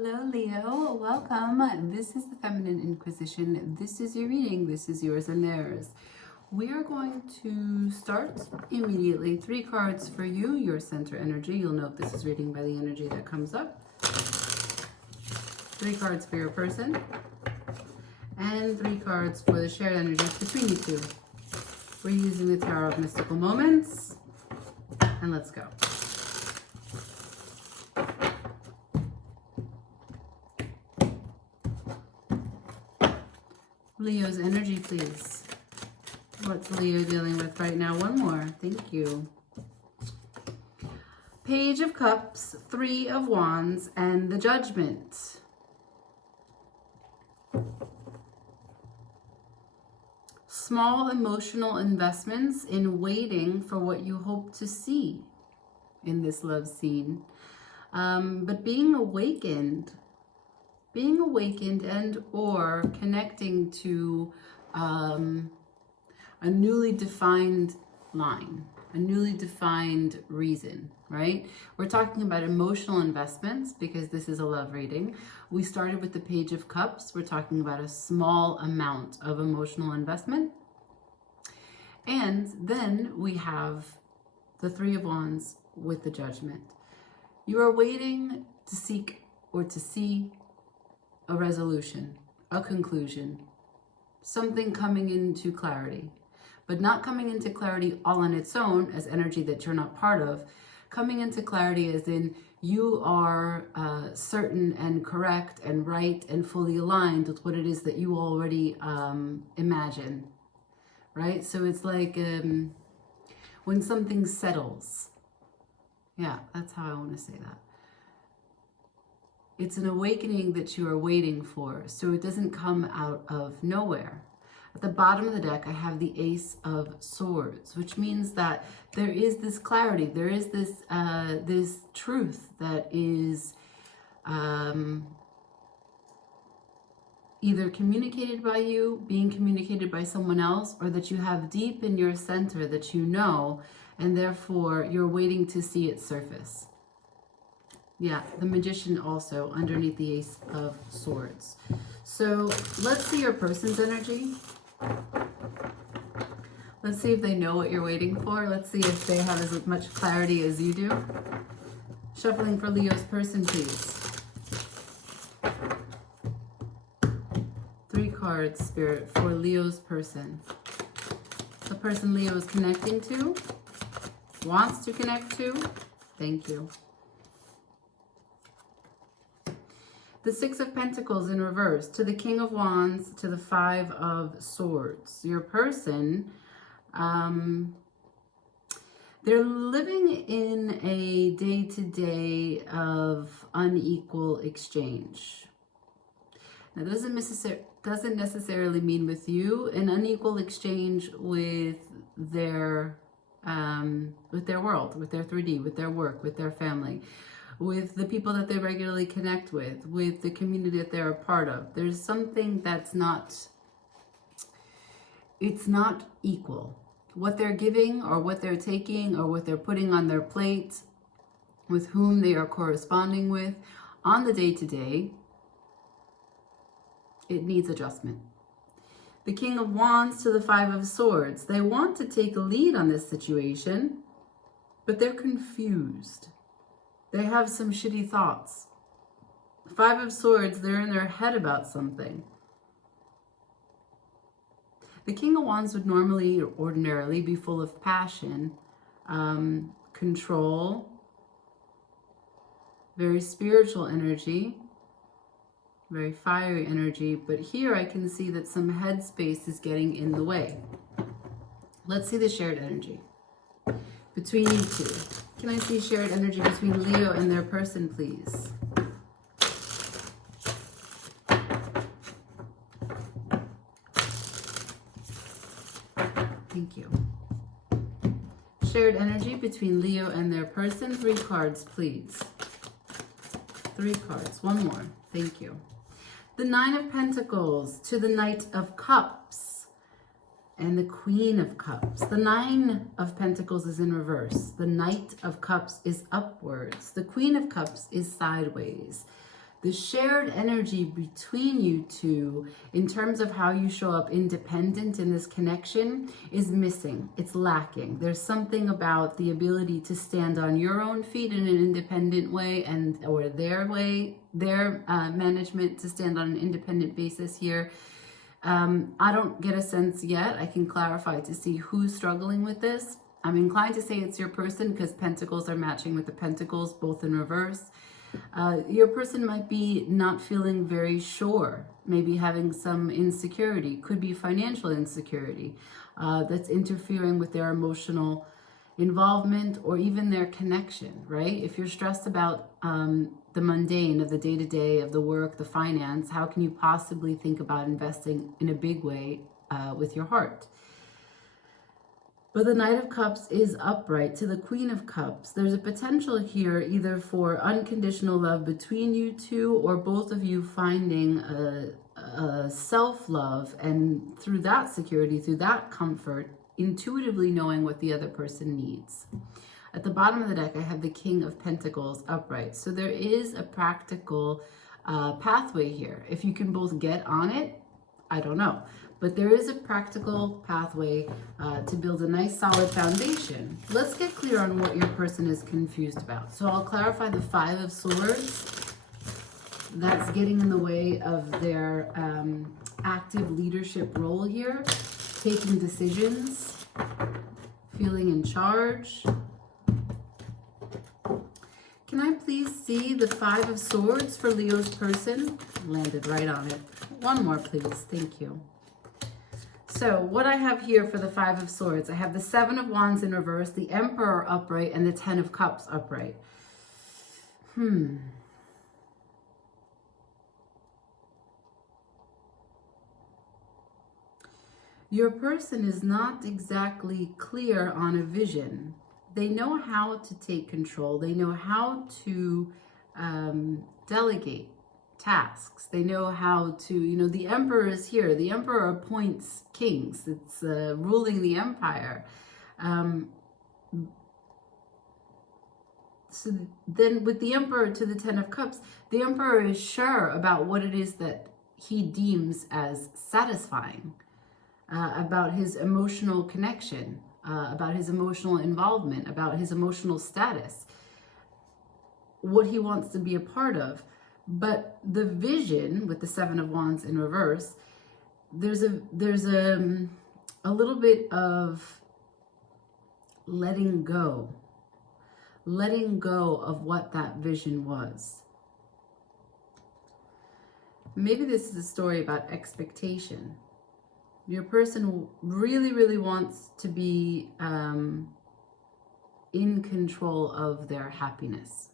Hello, Leo. Welcome. This is the Feminine Inquisition. This is your reading. This is yours and theirs. We are going to start immediately. 3 cards for you, your center energy. You'll know if this is reading by the energy that comes up. 3 cards for your person. And 3 cards for the shared energy between you two. We're using the Tarot of Mystical Moments. And let's go. Leo's energy, please. What's Leo dealing with right now? One more. Thank you. Page of Cups, 3 of Wands, and the Judgment. Small emotional investments in waiting for what you hope to see in this love scene. But being awakened and or connecting to a newly defined line, a newly defined reason, right? We're talking about emotional investments because this is a love reading. We started with the Page of Cups. We're talking about a small amount of emotional investment. And then we have the 3 of Wands with the Judgment. You are waiting to seek or to see a resolution, a conclusion, something coming into clarity, but not coming into clarity all on its own as energy that you're not part of, coming into clarity as in you are certain and correct and right and fully aligned with what it is that you already imagine, right? So it's like when something settles. Yeah, that's how I want to say that. It's an awakening that you are waiting for, so it doesn't come out of nowhere. At the bottom of the deck, I have the Ace of Swords, which means that there is this clarity, there is this this truth that is either communicated by you, being communicated by someone else, or that you have deep in your center that you know, and therefore you're waiting to see it surface. Yeah, the Magician also underneath the Ace of Swords. So let's see your person's energy. Let's see if they know what you're waiting for. Let's see if they have as much clarity as you do. Shuffling for Leo's person, please. 3 cards, Spirit, for Leo's person. The person Leo is connecting to, wants to connect to. Thank you. The 6 of Pentacles in reverse, to the King of Wands, to the 5 of Swords. Your person, they're living in a day-to-day of unequal exchange. Now, that doesn't necessarily mean with you an unequal exchange with their world, with their 3D, with their work, with their family, with the people that they regularly connect with the community that they're a part of. There's something that's it's not equal. What they're giving or what they're taking or what they're putting on their plate, with whom they are corresponding with on the day-to-day, it needs adjustment. The King of Wands to the 5 of Swords. They want to take a lead on this situation, but they're confused. They have some shitty thoughts. 5 of Swords, they're in their head about something. The King of Wands would normally or ordinarily be full of passion, control, very spiritual energy, very fiery energy. But here I can see that some headspace is getting in the way. Let's see the shared energy between you two. Can I see shared energy between Leo and their person, please? Thank you. Shared energy between Leo and their person. 3 cards, please. 3 cards. One more. Thank you. The 9 of Pentacles to the Knight of Cups and the Queen of Cups. The 9 of Pentacles is in reverse. The Knight of Cups is upwards. The Queen of Cups is sideways. The shared energy between you two, in terms of how you show up independent in this connection, is missing. It's lacking. There's something about the ability to stand on your own feet in an independent way, or their management to stand on an independent basis here. I don't get a sense yet. I can clarify to see who's struggling with this. I'm inclined to say it's your person because pentacles are matching with the pentacles, both in reverse. Your person might be not feeling very sure, maybe having some insecurity, could be financial insecurity that's interfering with their emotional involvement or even their connection, right? If you're stressed about the mundane of the day-to-day of the work, the finance, how can you possibly think about investing in a big way with your heart? But the Knight of Cups is upright to the Queen of Cups. There's a potential here either for unconditional love between you two, or both of you finding a self-love, and through that security, through that comfort, intuitively knowing what the other person needs. At the bottom of the deck, I have the King of Pentacles upright. So there is a practical pathway here. If you can both get on it, I don't know. But there is a practical pathway to build a nice solid foundation. Let's get clear on what your person is confused about. So I'll clarify the Five of Swords. That's getting in the way of their active leadership role here, taking decisions, feeling in charge. Can I please see the Five of Swords for Leo's person? Landed right on it. One more, please. Thank you. So what I have here for the Five of Swords, I have the Seven of Wands in reverse, the Emperor upright, and the Ten of Cups upright. Your person is not exactly clear on a vision. They know how to take control. They know how to delegate tasks. They know how to, the Emperor is here. The Emperor appoints kings. It's ruling the empire. So then with the Emperor to the Ten of Cups, the Emperor is sure about what it is that he deems as satisfying, about his emotional connection, about his emotional involvement, about his emotional status, what he wants to be a part of. But the vision with the Seven of Wands in reverse, there's a little bit of letting go of what that vision was. Maybe this is a story about expectation. Your person really, really wants to be in control of their happiness.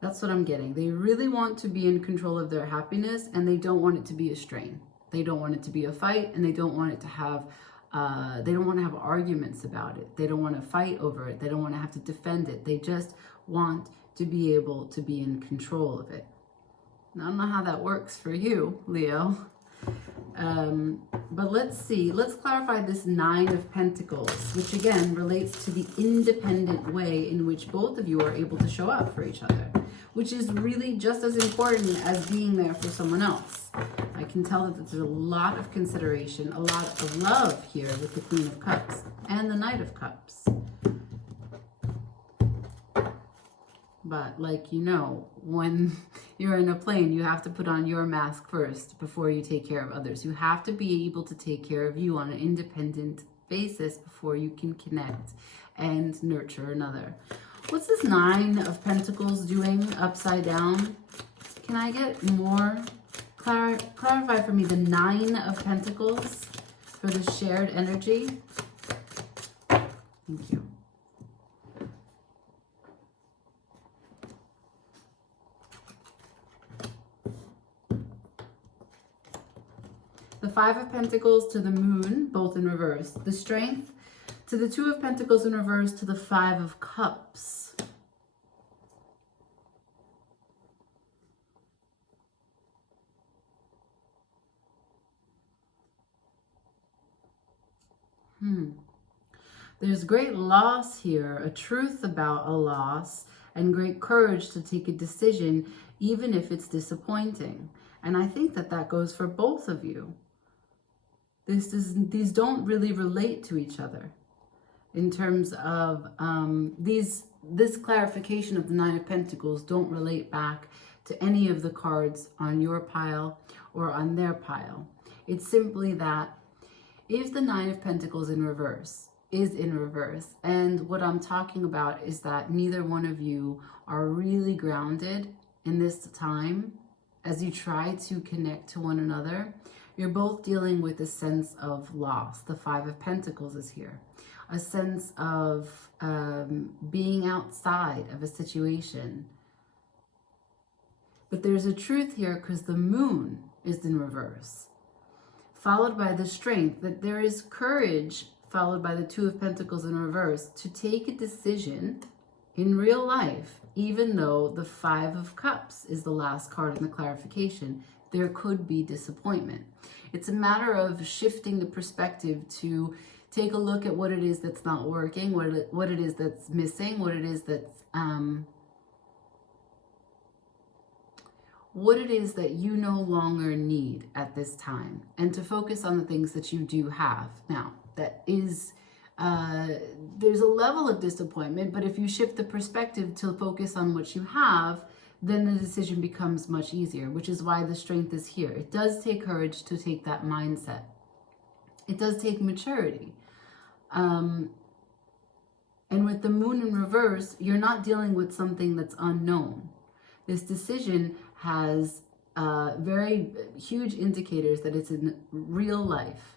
That's what I'm getting. They really want to be in control of their happiness, and they don't want it to be a strain. They don't want it to be a fight, and they don't want it to have, they don't want to have arguments about it. They don't want to fight over it. They don't want to have to defend it. They just want to be able to be in control of it. Now, I don't know how that works for you, Leo. But let's see. Let's clarify this Nine of Pentacles, which again relates to the independent way in which both of you are able to show up for each other, which is really just as important as being there for someone else. I can tell that there's a lot of consideration, a lot of love here with the Queen of Cups and the Knight of Cups. But when you're in a plane, you have to put on your mask first before you take care of others. You have to be able to take care of you on an independent basis before you can connect and nurture another. What's this Nine of Pentacles doing upside down? Can I get more? Clarify for me the Nine of Pentacles for the shared energy. Thank you. The Five of Pentacles to the Moon, both in reverse. The Strength to the Two of Pentacles in reverse to the Five of Cups. There's great loss here, a truth about a loss, and great courage to take a decision, even if it's disappointing. And I think that that goes for both of you. These don't really relate to each other in terms of this clarification of the Nine of Pentacles don't relate back to any of the cards on your pile or on their pile. It's simply that if the Nine of Pentacles in reverse is in reverse, and what I'm talking about is that neither one of you are really grounded in this time as you try to connect to one another, you're both dealing with a sense of loss. The Five of Pentacles is here. A sense of being outside of a situation. But there's a truth here because the moon is in reverse, followed by the strength, that there is courage, followed by the Two of Pentacles in reverse, to take a decision in real life, even though the Five of Cups is the last card in the clarification. There could be disappointment. It's a matter of shifting the perspective to take a look at what it is that's not working, what it is that's missing, what it is that you no longer need at this time, and to focus on the things that you do have. Now, that is, there's a level of disappointment, but if you shift the perspective to focus on what you have, then the decision becomes much easier, which is why the strength is here. It does take courage to take that mindset. It does take maturity. And with the moon in reverse, you're not dealing with something that's unknown. This decision has very huge indicators that it's in real life,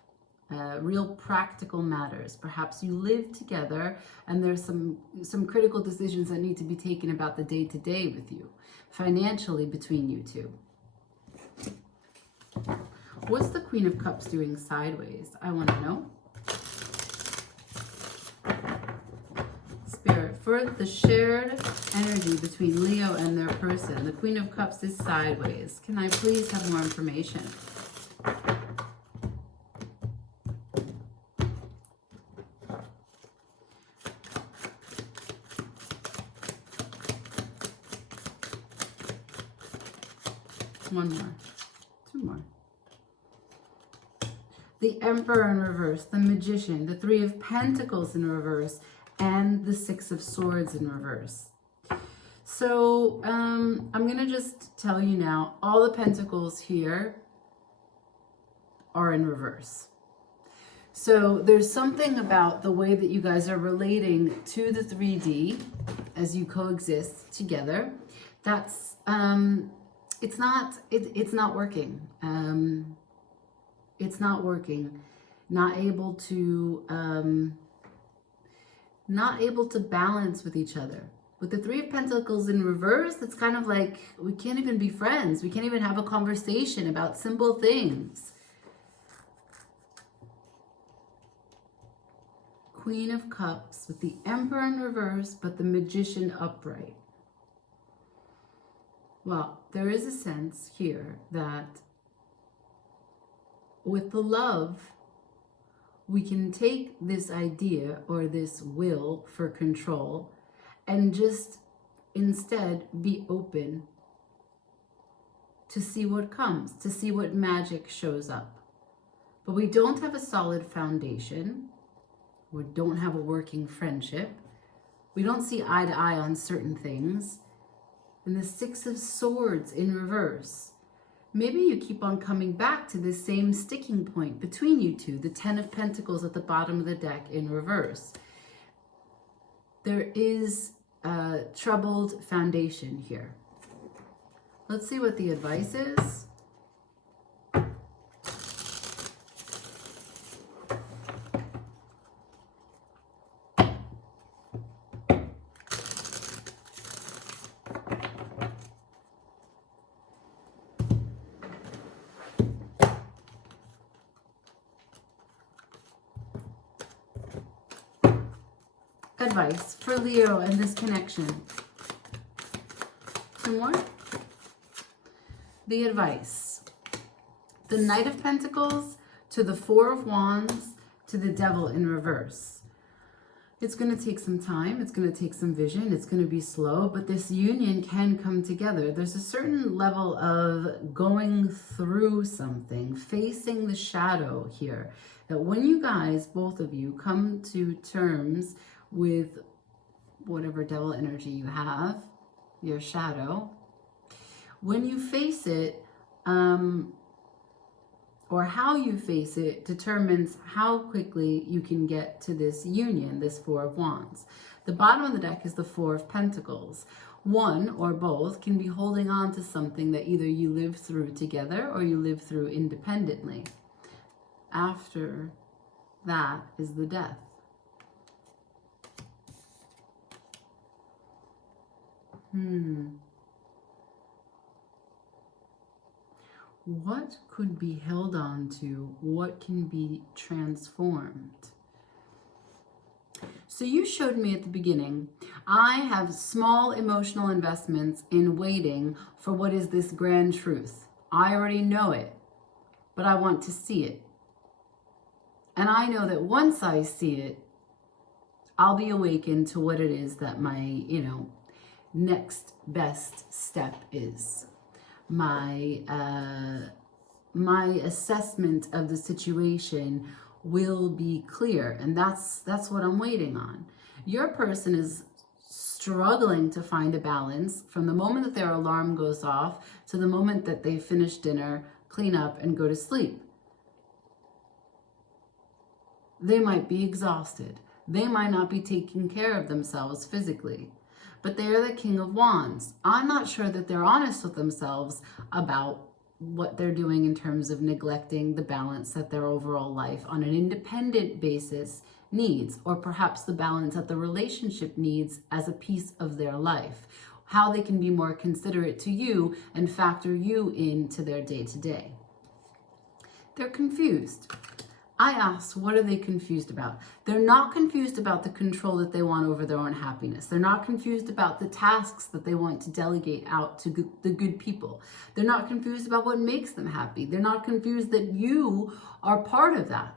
real practical matters. Perhaps you live together and there's some critical decisions that need to be taken about the day-to-day with you, financially between you two. What's the Queen of Cups doing sideways? I want to know. Spirit, for the shared energy between Leo and their person, the Queen of Cups is sideways. Can I please have more information? One more. Two more. The Emperor in reverse, the Magician, the Three of Pentacles in reverse, and the Six of Swords in reverse. So I'm going to just tell you now, all the Pentacles here are in reverse. So there's something about the way that you guys are relating to the 3D as you coexist together. That's, it's not working. It's not working. Not able to balance with each other. With the Three of Pentacles in reverse, it's kind of like we can't even be friends. We can't even have a conversation about simple things. Queen of Cups with the Emperor in reverse, but the Magician upright. Well, there is a sense here that with the love, we can take this idea or this will for control and just instead be open to see what comes, to see what magic shows up. But we don't have a solid foundation. We don't have a working friendship. We don't see eye to eye on certain things. And the Six of Swords in reverse. Maybe you keep on coming back to this same sticking point between you two, the Ten of Pentacles at the bottom of the deck in reverse. There is a troubled foundation here. Let's see what the advice is. Advice for Leo and this connection. Two more. The advice. The Knight of Pentacles to the Four of Wands to the Devil in reverse. It's going to take some time. It's going to take some vision. It's going to be slow, but this union can come together. There's a certain level of going through something, facing the shadow here. That when you guys, both of you, come to terms with whatever devil energy you have, your shadow, when you face it, or how you face it determines how quickly you can get to this union, this Four of Wands. The bottom of the deck is the Four of Pentacles. One or both can be holding on to something that either you live through together or you live through independently. After that is the Death. What could be held on to? What can be transformed? So you showed me at the beginning, I have small emotional investments in waiting for what is this grand truth. I already know it, but I want to see it. And I know that once I see it, I'll be awakened to what it is that my, next best step is. My assessment of the situation will be clear, and that's what I'm waiting on. Your person is struggling to find a balance from the moment that their alarm goes off to the moment that they finish dinner, clean up, and go to sleep. They might be exhausted. They might not be taking care of themselves physically. But they are the King of Wands. I'm not sure that they're honest with themselves about what they're doing in terms of neglecting the balance that their overall life on an independent basis needs, or perhaps the balance that the relationship needs as a piece of their life. How they can be more considerate to you and factor you into their day-to-day. They're confused. I asked, what are they confused about? They're not confused about the control that they want over their own happiness. They're not confused about the tasks that they want to delegate out to the good people. They're not confused about what makes them happy. They're not confused that you are part of that.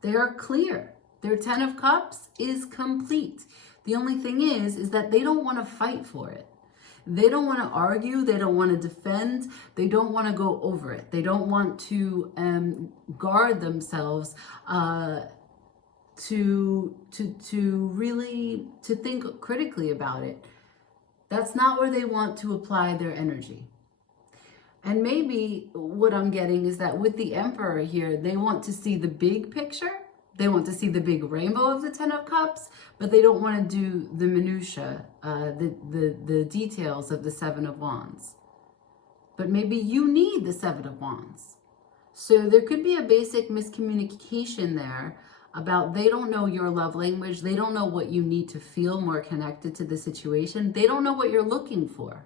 They are clear. Their 10 of Cups is complete. The only thing is that they don't want to fight for it. They don't want to argue. They don't want to defend. They don't want to go over it. They don't want to guard themselves to really think critically about it. That's not where they want to apply their energy. And maybe what I'm getting is that with the Emperor here, they want to see the big picture. They want to see the big rainbow of the 10 of Cups, but they don't want to do the minutiae, the details of the 7 of Wands. But maybe you need the 7 of Wands. So there could be a basic miscommunication there about they don't know your love language. They don't know what you need to feel more connected to the situation. They don't know what you're looking for.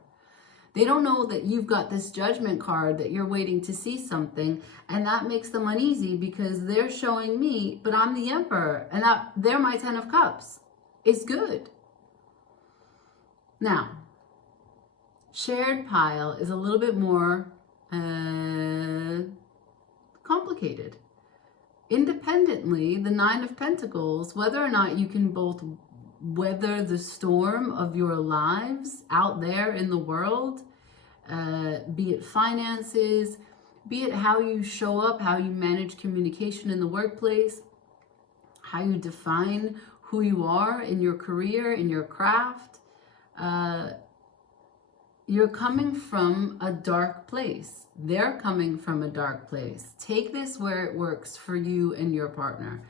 They don't know that you've got this judgment card, that you're waiting to see something, and that makes them uneasy because they're showing me, but I'm the Emperor, and they're my 10 of Cups. It's good. Now, shared pile is a little bit more complicated. Independently, the 9 of Pentacles, whether or not you can both weather the storm of your lives out there in the world, be it finances, be it how you show up, how you manage communication in the workplace, how you define who you are in your career, in your craft. You're coming from a dark place. They're coming from a dark place. Take this where it works for you and your partner.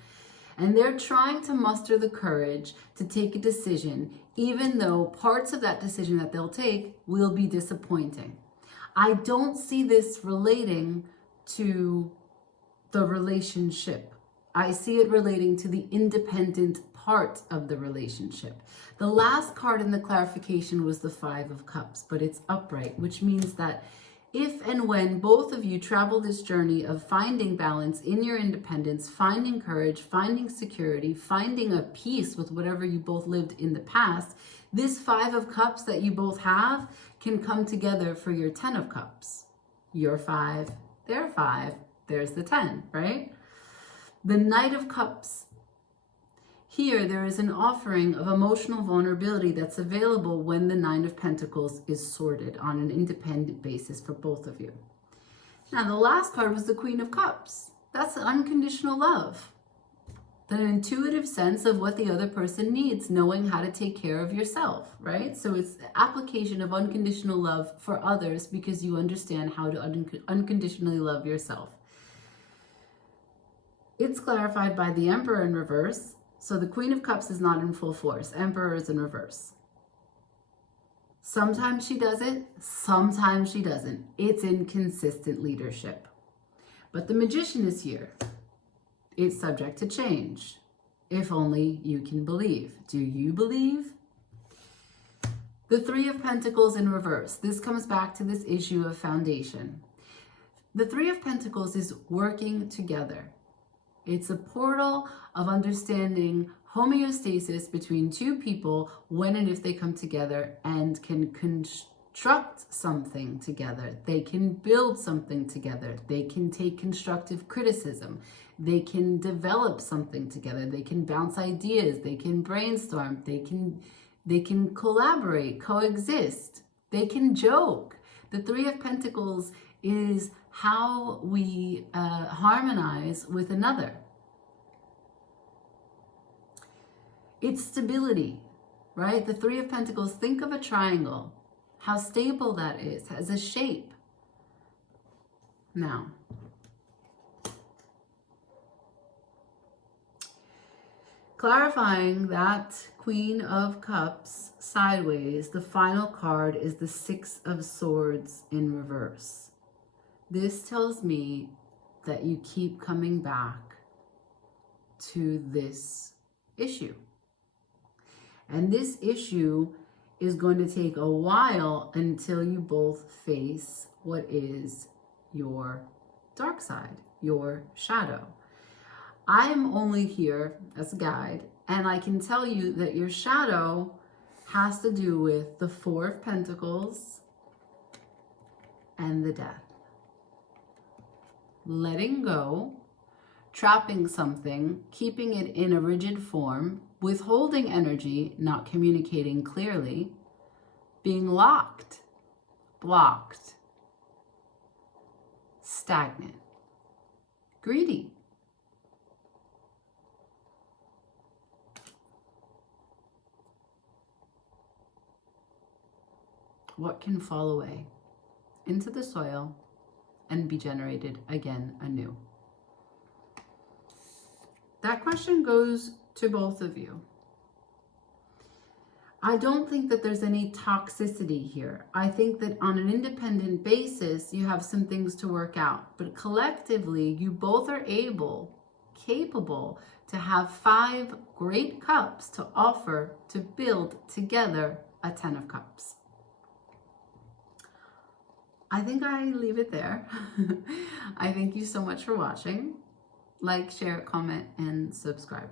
And they're trying to muster the courage to take a decision, even though parts of that decision that they'll take will be disappointing. I don't see this relating to the relationship. I see it relating to the independent part of the relationship. The last card in the clarification was the 5 of Cups, but it's upright, which means that if and when both of you travel this journey of finding balance in your independence, finding courage, finding security, finding a peace with whatever you both lived in the past, this 5 of Cups that you both have can come together for your 10 of Cups. Your 5, their 5, there's the 10, right? The Knight of Cups Here, there is an offering of emotional vulnerability that's available when the Nine of Pentacles is sorted on an independent basis for both of you. Now, the last card was the Queen of Cups. That's unconditional love. The intuitive sense of what the other person needs, knowing how to take care of yourself, right? So it's the application of unconditional love for others because you understand how to unconditionally love yourself. It's clarified by the Emperor in reverse. So the Queen of Cups is not in full force. Emperor is in reverse. Sometimes she does it, sometimes she doesn't. It's inconsistent leadership. But the Magician is here. It's subject to change. If only you can believe. Do you believe? The Three of Pentacles in reverse. This comes back to this issue of foundation. The Three of Pentacles is working together. It's a portal of understanding homeostasis between two people when and if they come together and can construct something together. They can build something together. They can take constructive criticism. They can develop something together. They can bounce ideas. They can brainstorm. They can collaborate, coexist. They can joke. The Three of Pentacles is how we harmonize with another. It's stability, right? The Three of Pentacles, think of a triangle, how stable that is, has a shape. Now, clarifying that Queen of Cups sideways, the final card is the Six of Swords in reverse. This tells me that you keep coming back to this issue. And this issue is going to take a while until you both face what is your dark side, your shadow. I am only here as a guide, and I can tell you that your shadow has to do with the Four of Pentacles and the Death. Letting go, trapping something, keeping it in a rigid form, withholding energy, not communicating clearly, being locked, blocked, stagnant, greedy. What can fall away into the soil and be generated again anew? That question goes to both of you. I don't think that there's any toxicity here. I think that on an independent basis, you have some things to work out. But collectively, you both are capable to have 5 great cups to offer to build together a 10 of cups. I think I leave it there. I thank you so much for watching. Like, share, comment, and subscribe.